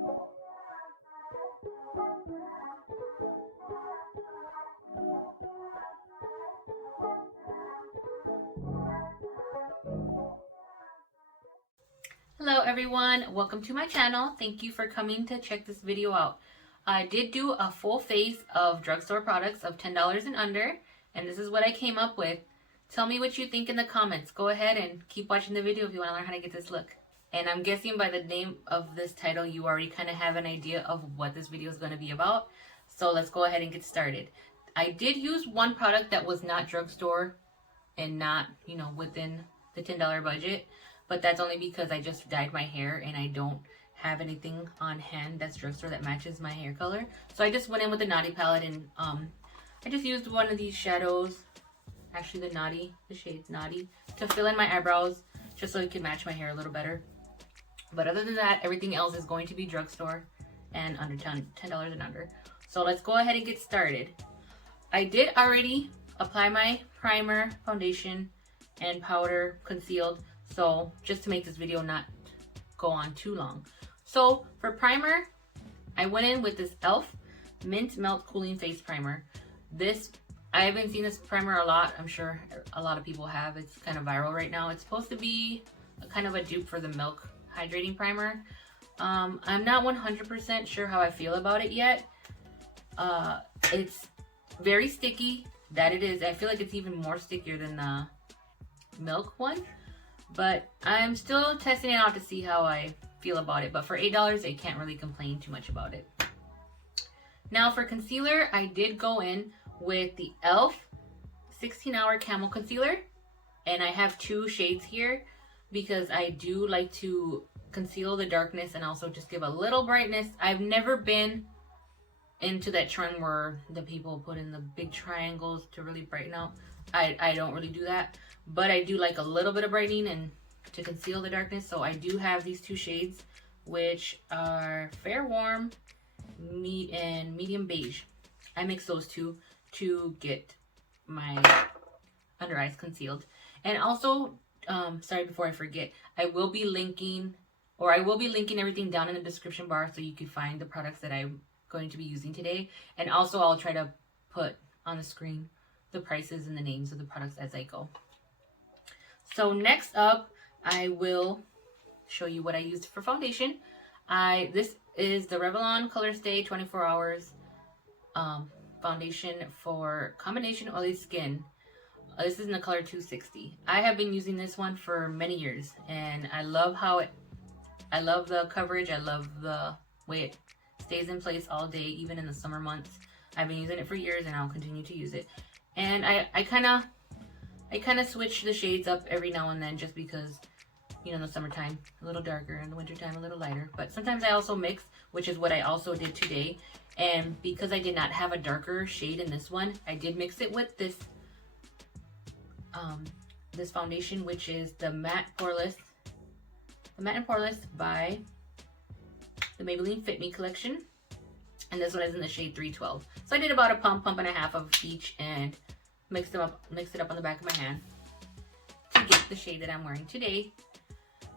Hello everyone, welcome to my channel. Thank you for coming to check this video out. I did do a full face of drugstore products of $10 and under, and this is what I came up with. Tell me what you think in the comments. Go ahead and keep watching the video if you want to learn how to get this look. And I'm guessing by the name of this title, you already kind of have an idea of what this video is going to be about. So let's go ahead and get started. I did use one product that was not drugstore and not, within the $10 budget. But that's only because I just dyed my hair and I don't have anything on hand that's drugstore that matches my hair color. So I just went in with the Naughty palette and I just used one of these shadows, actually the shade Naughty, to fill in my eyebrows just so it can match my hair a little better. But other than that, everything else is going to be drugstore and under $10 and under. So let's go ahead and get started. I did already apply my primer, foundation, and powder concealed. So just to make this video not go on too long. So for primer, I went in with this e.l.f. Mint Melt Cooling Face Primer. I haven't seen this primer a lot. I'm sure a lot of people have. It's kind of viral right now. It's supposed to be kind of a dupe for the Milk Hydrating Primer. I'm not 100% sure how I feel about it yet. It's very sticky. That it is. I feel like it's even more stickier than the Milk one. But I'm still testing it out to see how I feel about it. But for $8, I can't really complain too much about it. Now for concealer, I did go in with the e.l.f. 16-Hour Camel Concealer. And I have two shades here because I do like to conceal the darkness and also just give a little brightness. I've never been into that trend where the people put in the big triangles to really brighten out. I don't really do that. But I do like a little bit of brightening and to conceal the darkness. So I do have these two shades, which are Fair Warm and Medium Beige. I mix those two to get my under eyes concealed. And also, sorry, before I forget, I will be linking everything down in the description bar so you can find the products that I'm going to be using today. And also I'll try to put on the screen the prices and the names of the products as I go. So next up, I will show you what I used for foundation. This is the Revlon Color Stay 24 Hours foundation for combination oily skin. This is in the color 260. I have been using this one for many years, and I love I love the coverage. I love the way it stays in place all day, even in the summer months. I've been using it for years, and I'll continue to use it. And I kind of switch the shades up every now and then just because, in the summertime, a little darker, in the wintertime, a little lighter. But sometimes I also mix, which is what I also did today. And because I did not have a darker shade in this one, I did mix it with this this foundation, which is the Matte and Poreless by the Maybelline Fit Me collection. And this one is in the shade 312. So I did about a pump and a half of each and mixed it up on the back of my hand to get the shade that I'm wearing today.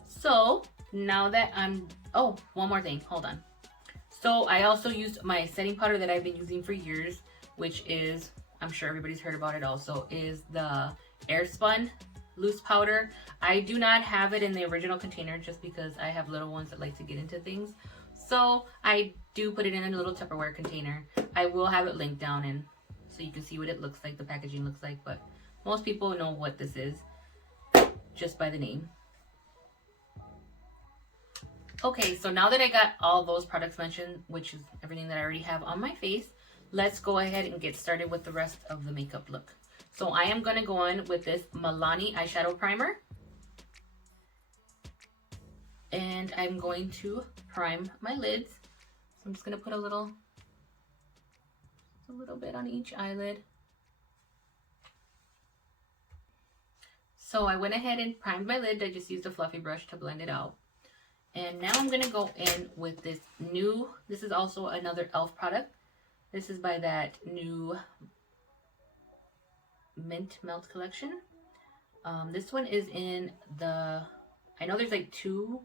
So now that oh, one more thing, hold on. So I also used my setting powder that I've been using for years, which is, I'm sure everybody's heard about it also, is the Airspun loose powder. I do not have it in the original container just because I have little ones that like to get into things. So I do put it in a little Tupperware container. I will have it linked down and so you can see what it looks like, the packaging looks like, but most people know what this is just by the name. Okay, so now that I got all those products mentioned, which is everything that I already have on my face, let's go ahead and get started with the rest of the makeup look. So I am going to go in with this Milani eyeshadow primer. And I'm going to prime my lids. So I'm just going to put a little bit on each eyelid. So I went ahead and primed my lid. I just used a fluffy brush to blend it out. And now I'm going to go in with this is also another e.l.f. product. This is by that new Mint Melt collection. This one is in the, I know there's like two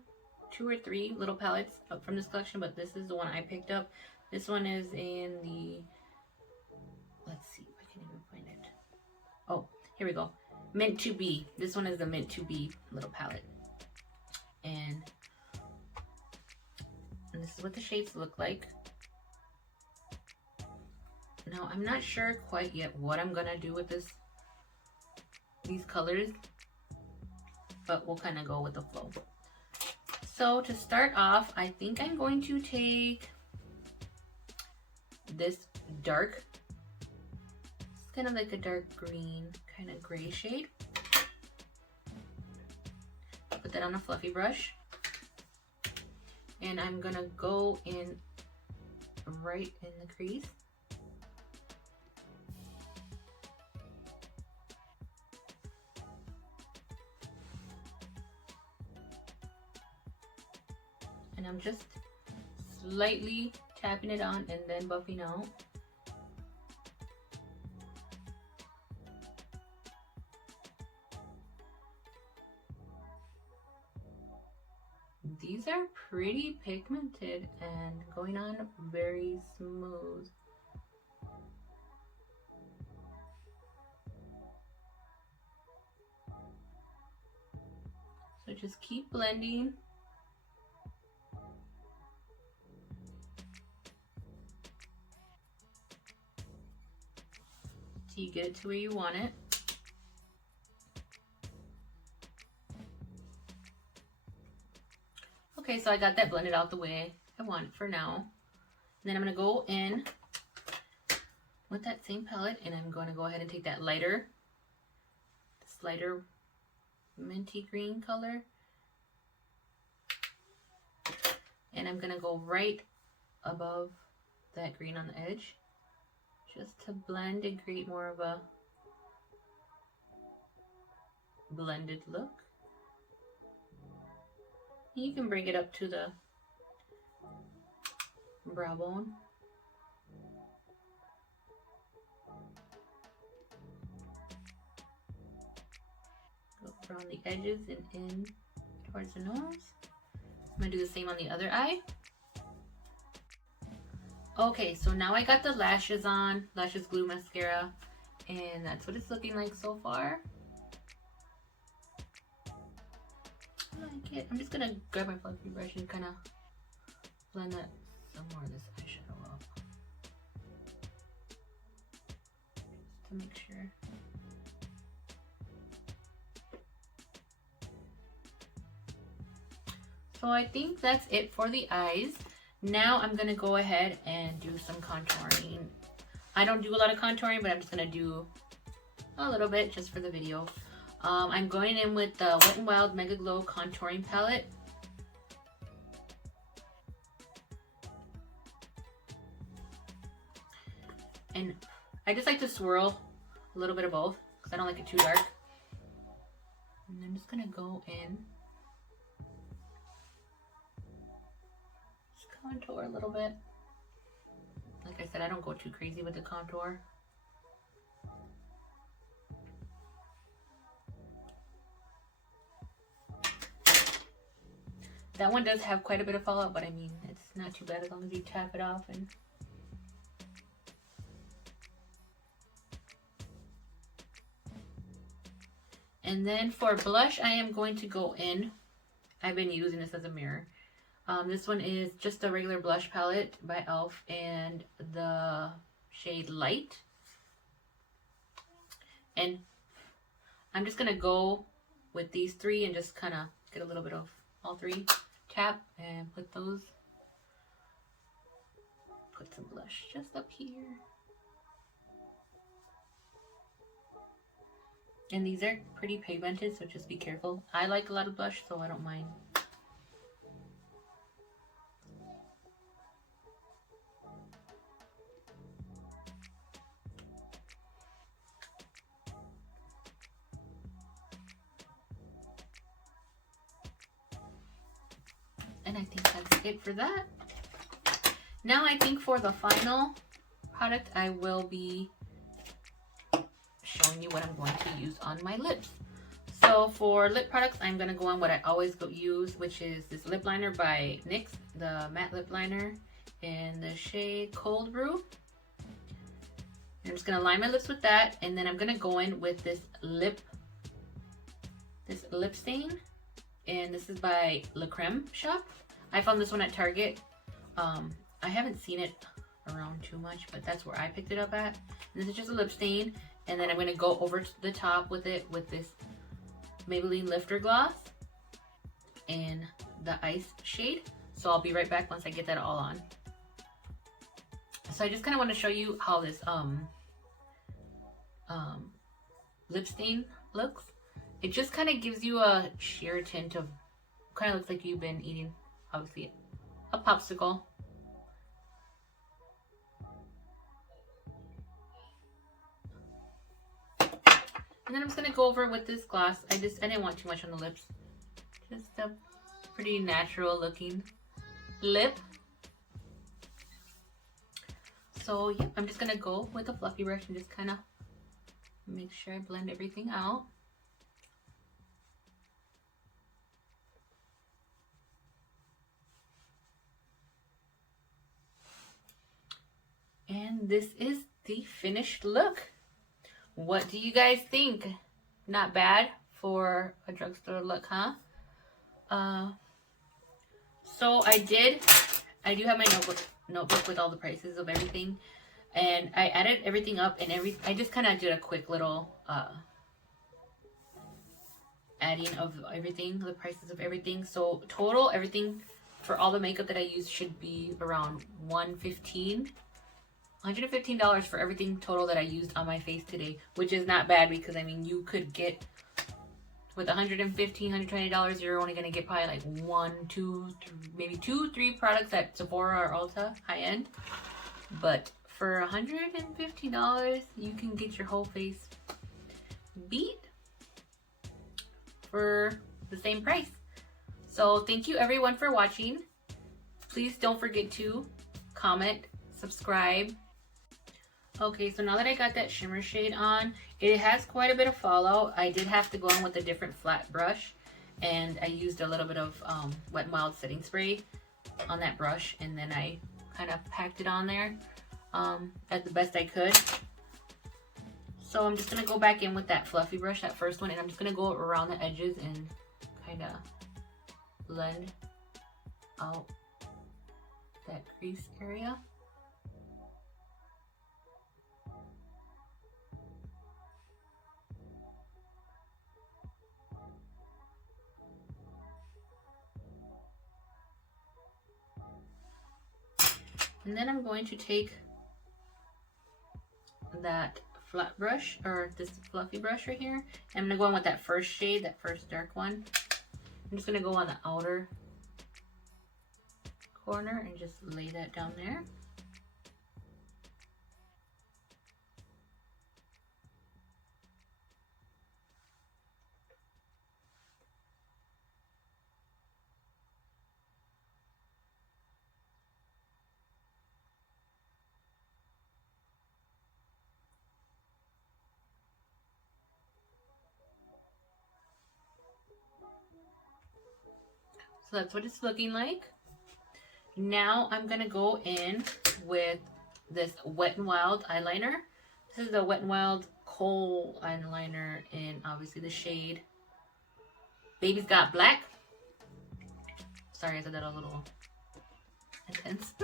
2 or 3 little palettes up from this collection, but this is the one I picked up. This one is in the, let's see if I can even find it. Oh, here we go. Meant to Be. This one is the Meant to Be little palette. And this is what the shades look like. Now, I'm not sure quite yet what I'm gonna do with these colors, but we'll kind of go with the flow. So to start off, I think I'm going to take this dark, it's kind of like a dark green, kind of gray shade. Put that on a fluffy brush. And I'm gonna go in right in the crease. And I'm just slightly tapping it on and then buffing out. These are pretty pigmented and going on very smooth. So just keep blending. Till you get it to where you want it. Okay, so I got that blended out the way I want it for now. And then I'm going to go in with that same palette and I'm going to go ahead and take that lighter, this lighter minty green color. And I'm going to go right above that green on the edge, just to blend and create more of a blended look. You can bring it up to the brow bone. Go around the edges and in towards the nose. I'm going to do the same on the other eye. Okay, so now I got the lashes on, Lashes Glue Mascara, and that's what it's looking like so far. I like it. I'm just gonna grab my fluffy brush and kind of blend that some more of this eyeshadow up, just to make sure. So I think that's it for the eyes. Now I'm gonna go ahead and do some contouring. I don't do a lot of contouring, but I'm just gonna do a little bit just for the video. I'm going in with the Wet n Wild Mega Glow Contouring Palette. And I just like to swirl a little bit of both because I don't like it too dark. And I'm just gonna go in, just contour a little bit. Like I said, I don't go too crazy with the contour. That one does have quite a bit of fallout, but I mean, it's not too bad as long as you tap it off. And then for blush, I am going to go in. I've been using this as a mirror. This one is just a regular blush palette by e.l.f. and the shade Light. And I'm just going to go with these three and just kind of get a little bit of all three. Tap and put those. Put some blush just up here. And these are pretty pigmented, so just be careful. I like a lot of blush, so I don't mind. And I think that's it for that. Now I think for the final product, I will be showing you what I'm going to use on my lips. So So for lip products, I'm going to go on what I always use, which is this lip liner by NYX, the matte lip liner in the shade Cold Brew. I'm just going to line my lips with that, and then I'm going to go in with this lip stain, and this is by La Creme Shop. I found this one at Target. I haven't seen it around too much, but that's where I picked it up at. And this is just a lip stain, and then I'm going to go over to the top with it with this Maybelline Lifter Gloss in the ice shade. So I'll be right back once I get that all on. So I just kind of want to show you how this lip stain looks. It just kind of gives you a sheer tint of, kind of looks like you've been eating, obviously, a popsicle. And then I'm just going to go over it with this gloss. I didn't want too much on the lips. Just a pretty natural looking lip. So yeah, I'm just going to go with a fluffy brush and just kind of make sure I blend everything out. And this is the finished look. What do you guys think? Not bad for a drugstore look, huh? So I do have my notebook with all the prices of everything, and I added everything up, and I just kind of did a quick little adding of everything, the prices of everything. So total everything for all the makeup that I use should be around $115 for everything total that I used on my face today, which is not bad, because I mean, you could get with $115, $120, you're only gonna get probably like one, two, maybe 2, 3 products at Sephora or Ulta, high end. But for $115, you can get your whole face beat for the same price. So thank you everyone for watching. Please don't forget to comment, subscribe. Okay, so now that I got that shimmer shade on, it has quite a bit of fallout. I did have to go in with a different flat brush, and I used a little bit of Wet n Wild setting spray on that brush, and then I kind of packed it on there as the best I could. So I'm just going to go back in with that fluffy brush, that first one, and I'm just going to go around the edges and kind of blend out that crease area. And then I'm going to take that flat brush, or this fluffy brush right here, and I'm going to go in with that first shade, that first dark one. I'm just going to go on the outer corner and just lay that down there. So that's what it's looking like. Now I'm going to go in with this Wet n Wild eyeliner. This is the Wet n Wild Kohl eyeliner in obviously the shade Baby's Got Black. Sorry, I said that a little intense.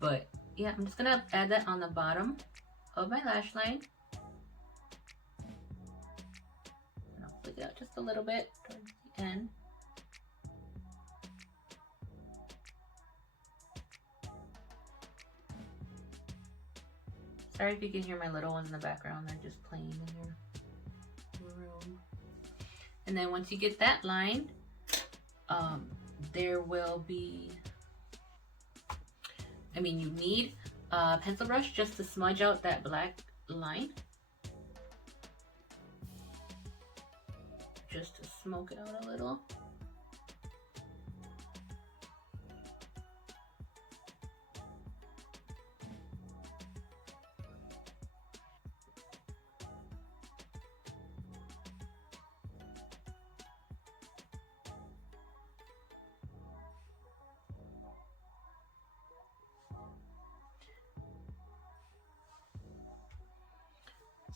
But yeah, I'm just going to add that on the bottom of my lash line. And I'll flick it out just a little bit towards the end. Sorry if you can hear my little ones in the background. They're just playing in their room. And then once you get that line, there will be, you need a pencil brush just to smudge out that black line. Just to smoke it out a little.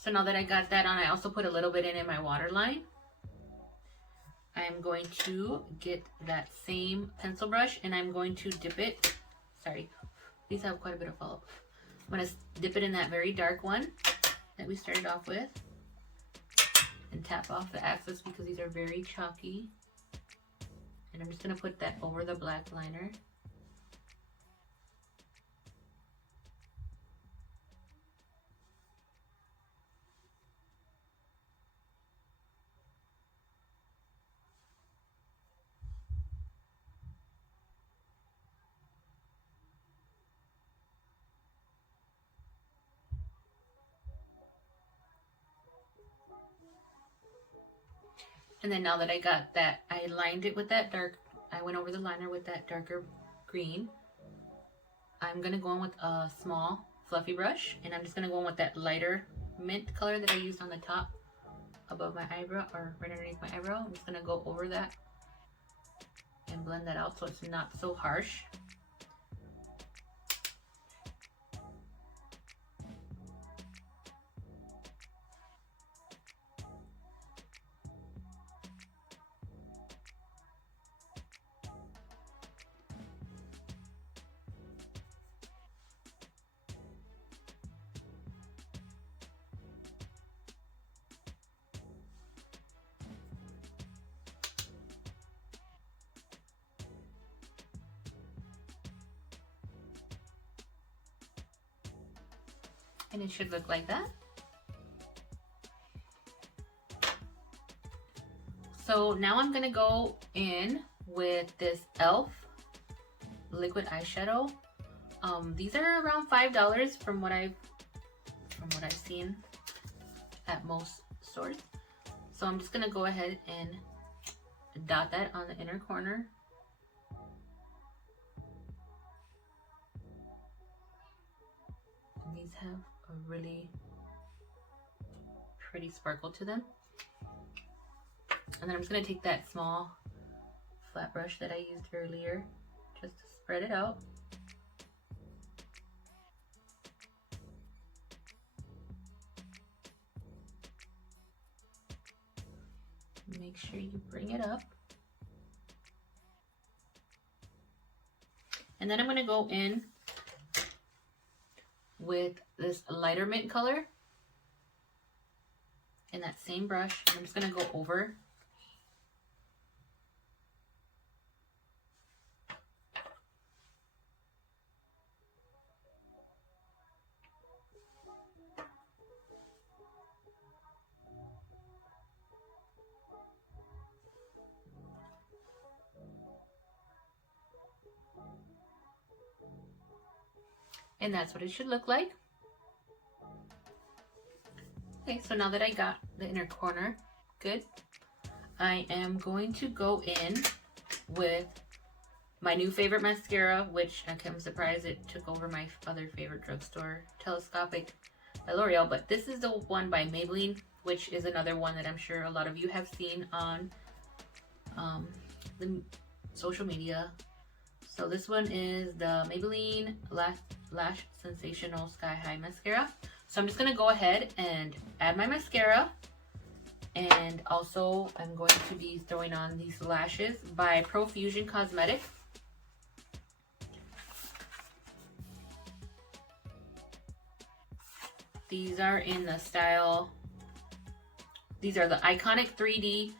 So now that I got that on, I also put a little bit in my waterline. I'm going to get that same pencil brush and I'm going to dip it. Sorry, these have quite a bit of follow-up. I'm going to dip it in that very dark one that we started off with and tap off the excess because these are very chalky. And I'm just going to put that over the black liner. And then now that I got that, I lined it with that dark, I went over the liner with that darker green. I'm going to go in with a small fluffy brush and I'm just going to go in with that lighter mint color that I used on the top above my eyebrow or right underneath my eyebrow. I'm just going to go over that and blend that out so it's not so harsh. And it should look like that. So now I'm gonna go in with this e.l.f. liquid eyeshadow. These are around $5 from what I've seen at most stores. So I'm just gonna go ahead and dot that on the inner corner. And these have a really pretty sparkle to them. And then I'm just going to take that small flat brush that I used earlier just to spread it out. Make sure you bring it up. And then I'm going to go in with this lighter mint color in that same brush. I'm just going to go over and that's what it should look like. Okay, so now that I got the inner corner good, I am going to go in with my new favorite mascara, which I'm surprised it took over my other favorite Drugstore, Telescopic by L'Oreal, but this is the one by Maybelline, which is another one that I'm sure a lot of you have seen on the social media. So this one is the Maybelline Lash Sensational Sky High Mascara. So I'm just going to go ahead and add my mascara. And also I'm going to be throwing on these lashes by Profusion Cosmetics. These are in the style, these are the Iconic 3D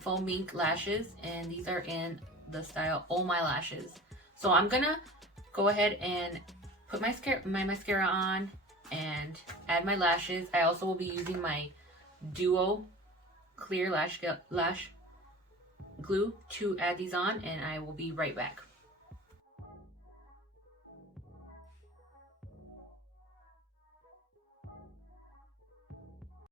Foam Mink lashes, and these are in the style Oh My Lashes. So I'm gonna go ahead and put my mascara on and add my lashes. I also will be using my Duo Clear Lash Glue to add these on, and I will be right back.